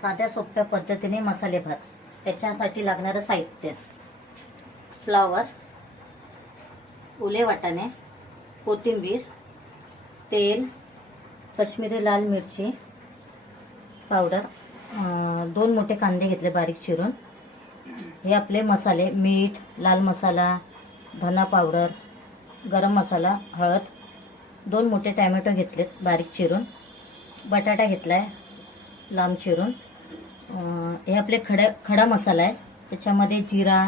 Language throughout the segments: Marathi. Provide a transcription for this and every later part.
साध्या सोप्या पद्धतीने मसाले भात. त्याच्यासाठी लागणारं साहित्य: फ्लावर, ओले वाटाणे, कोथिंबीर, तेल, काश्मीरी लाल मिरची पावडर, 2 मोठे कांदे घेतले बारीक चिरून. हे आपले मसाले: मीठ, लाल मसाला, धना पावडर, गरम मसाला, हळद. 2 मोठे टॅमॅटो घेतलेत बारीक चिरून. बटाटा घेतलाय लांब चिरून. हे आपले खडा मसाला आहे. त्याच्यामध्ये जिरा,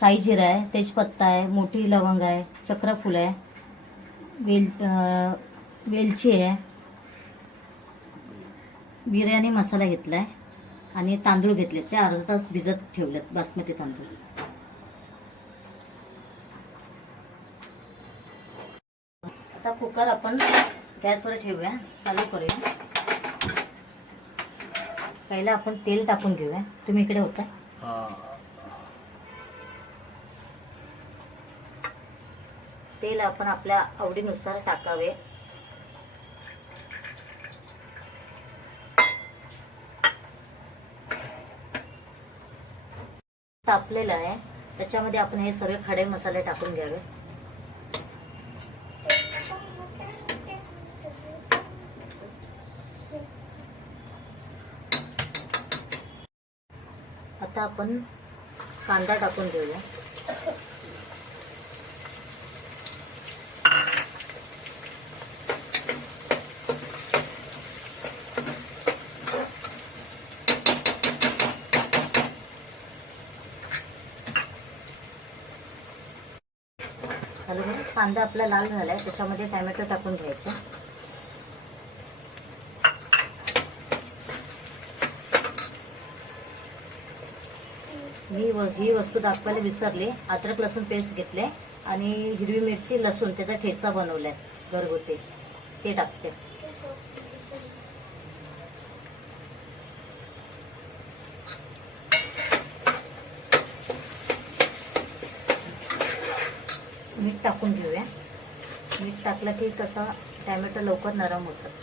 साई जिरा आहे, तेजपत्ता आहे, मोठी लवंग आहे, चक्रफूल आहे, वेलची आहे, बिर्याणी मसाला घेतलाय आणि तांदूळ घेतले. ते अर्धा तास भिजत ठेवलेत, बासमती तांदूळ. आता कुकर आपण गॅसवर ठेवूया, चालू करूया. पहिला आपण तेल टाकून घेऊया. तुम्ही इकडे होता. तेल आपण आपल्या आवडीनुसार टाकावे. तापलेलं आहे. त्याच्यामध्ये आपण हे सर्व खडे मसाले टाकून घ्यावे. आता आपण कांदा टाकून घेऊया. कांदा आपला लाल झालाय. त्याच्यामध्ये टॅमॅटो टाकून घ्यायचे. ही वस्तू दाखवायला विसरली. अद्रक लसूण पेस्ट घेतले आणि हिरवी मिरची लसूण त्याचा ठेचा बनवलाय घरगुती, ते टाकते. मीठ टाकून घेऊया. मीठ टाकलं की कसं टॅमॅटो लवकर नरम होतं.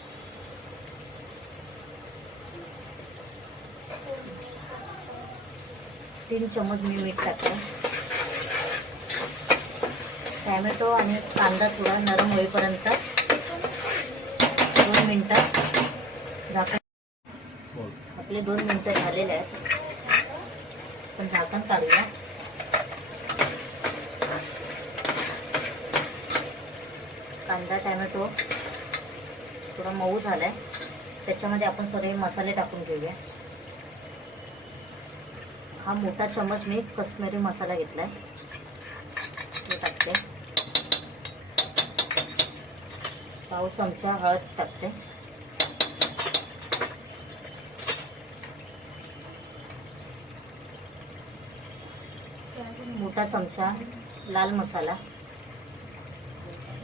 तीन चम्मच मी मीठ टाकते. टॅमॅटो आणि कांदा थोडा नरम होईपर्यंत 2 मिनिटं झाकण. आपले 2 मिनिटं झालेले आहेत. पण झाकण काढूया. कांदा टॅमॅटो थोडा मऊ झालाय. त्याच्यामध्ये आपण सर्व मसाले टाकून घेऊया. हा मोठा चम्मच मी काश्मीरी मसाला घेतलाय, ते टाकते. पाव चमचा हळद टाकते. मोठा चमचा लाल मसाला,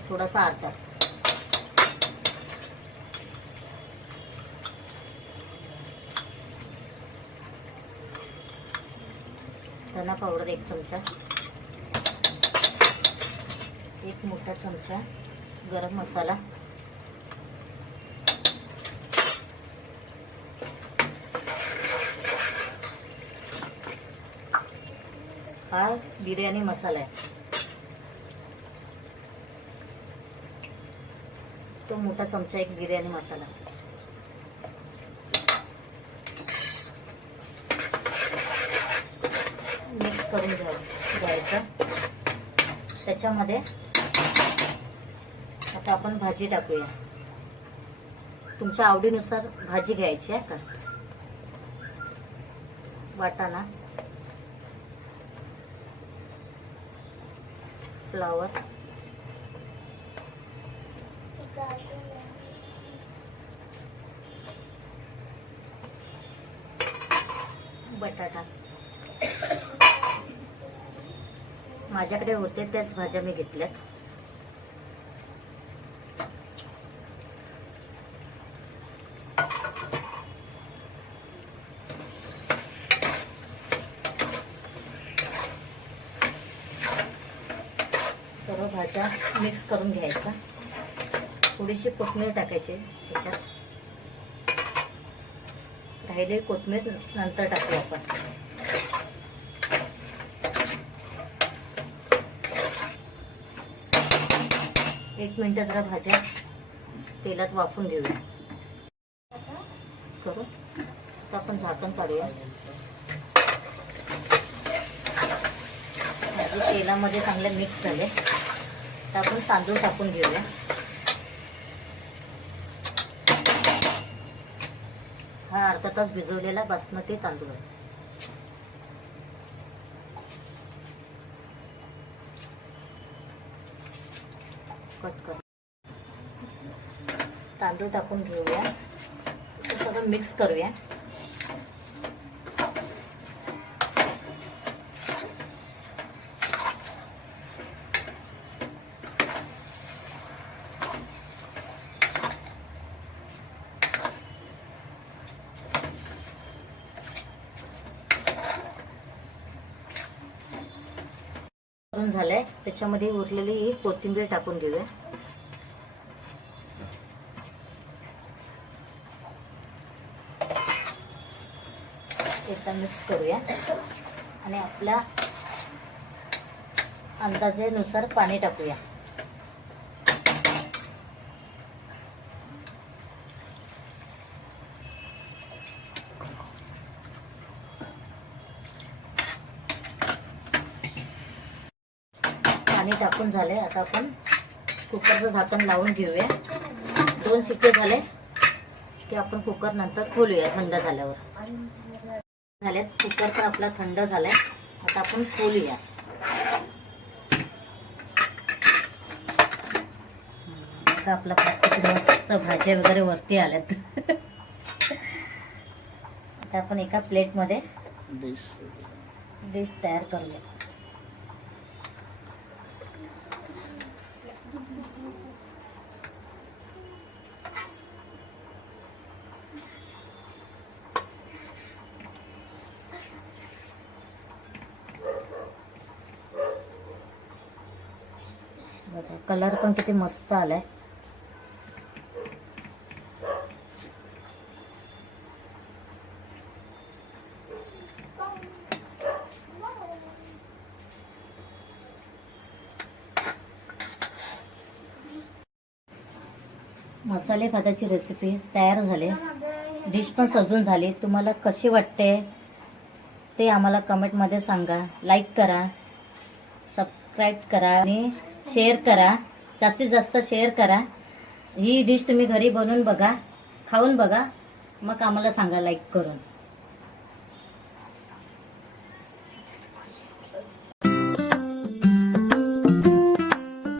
थोडासा अर्धा. धना पावडर 1 चमचा. 1 मोठा चमचा गरम मसाला. हा बिर्याणी मसाला आहे, तो मोठा चमचा 1 बिर्याणी मसाला. मिक्स करून घ्यायचं. त्याच्यामध्ये आता आपण भाजी टाकूया. तुमच्या आवडीनुसार भाजी घ्यायची आहे का. वाटाणा, फ्लावर, बटाटा. माझ्याकडे होते त्याच भाज्या मी घेतल्यात. सर्व भाज्या मिक्स करून घ्यायचा. थोडीशी कोथिंबीर टाकायची त्याच्यात. राहिलेली कोथिंबीर नंतर टाकू आपण. एक मिनिट जरा भाज्या तेलात वाफून घेऊया. करू तर आपण झाकण काढूया. भाजी तेलामध्ये चांगले मिक्स झाले तर आपण तांदूळ टाकून घेऊया. हा अर्धा तास भिजवलेला बासमती तांदूळ आहे. कट कर. तांदूळ टाकून घेऊया. सगळं मिक्स करूया. करून झालंय. त्याच्यामध्ये उरलेली ही कोथिंबीर टाकून घेऊया. एकदा मिक्स करूया आणि आपल्या अंदाजेनुसार पाणी टाकूया. पाणी टाकून झाले. आता आपण कुकरचं झाकण लावून घेऊया. 2 शिट्टे झाले की आपण कुकर नंतर खोलूया थंड झाल्यावर. झाल्यात. कुकर पण आपला थंड झालाय. आता आपण खोलूया. आता आपला मस्त भाज्या वगैरे वरती आल्यात. आता आपण एका प्लेटमध्ये डिश तयार करूया. कलर पण किती मस्त आलाय. मसाले भाताची रेसिपी तयार झाली. डिश पण सजून झाली. तुम्हाला कशी वाटते ते आम्हाला कमेंटमध्ये सांगा. लाईक करा, सबस्क्राईब करा आणि शेअर करा. जास्तीत जास्त शेअर करा. ही डिश तुम्ही घरी बनवून बघा, खाऊन बघा, मग आम्हाला सांगा लाईक करून.